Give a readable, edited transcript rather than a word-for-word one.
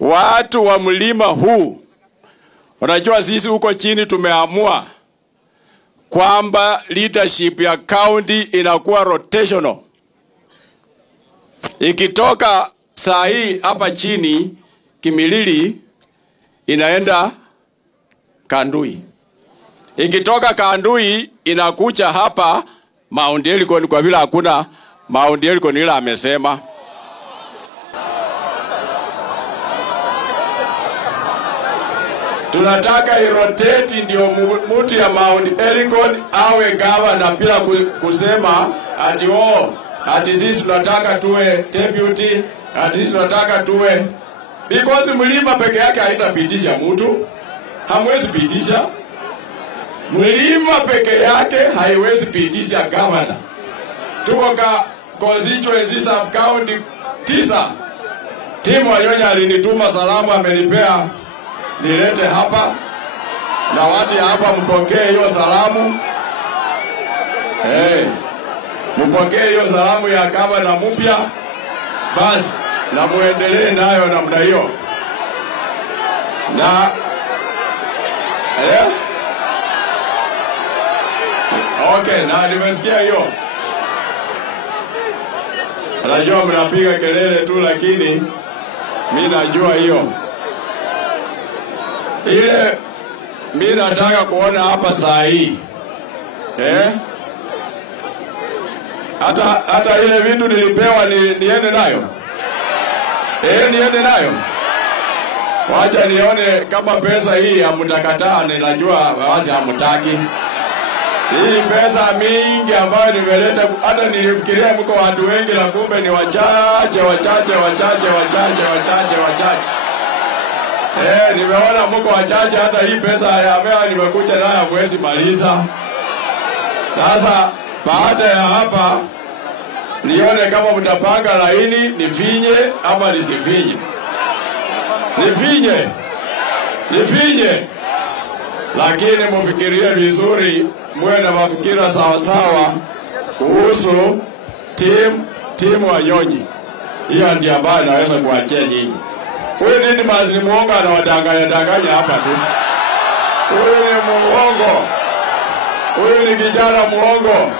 watu wa mlima huu, unajua sisi huko chini tumeamua kwamba leadership ya county inakuwa rotational. Ikitoka saa hii hapa chini Kimilili inaenda Kandui. Ikitoka Kandui inakuja hapa Mount Elgon, kwa vile hakuna Mount Elgon ila amesema. Tunataka irotate ndio mtu ya Mount Elgon awe governor bila kusema ati ati sisi tunataka tuwe deputy, ati sisi tunataka tuwe, because mlima peke yake haitapitisha mtu. Hamwezi pitisha. Mlima peke yake haiwezi pitisha governor. Tuko ka constituency sub county 9. Timu Wanyonya alinituma salamu, amenipea nilete hapa, na watu hapa mpokee hiyo salamu. Mpokee hiyo salamu ya governor mpya. Basi na muendelee nayo namna hiyo. Na okay, na nimesikia hiyo. Najua mnapiga kelele tu, lakini mimi najua hiyo. Ile mimi nataka kuona hapa saa hii. Hata ile vitu nilipewa niende nayo. Niende nayo. Wacha nione kama pesa hii hamtakataa, ninajua wazi hamtaki. Hii pesa mingi ambayo nimeleta, hata nilifikiria mko watu wengi, la kumbe ni wachache. Nimeona mko wachache, hata hii pesa ambayo nimekuja nayo mwezi maliza. Sasa baada ya hapa nione kama mtapanga laini nifinye ama nisifinye. Nifinye. Lakini mufikirie vizuri, muwe na mafikira sawa sawa kuhusu timu Wanyonyi. Hiyo ndio ambayo naweza kuachia nyinyi. Huyu Didmus ni muongo, anawadanganya hapa tu. Huyu ni muongo. Huyu ni kijana muongo.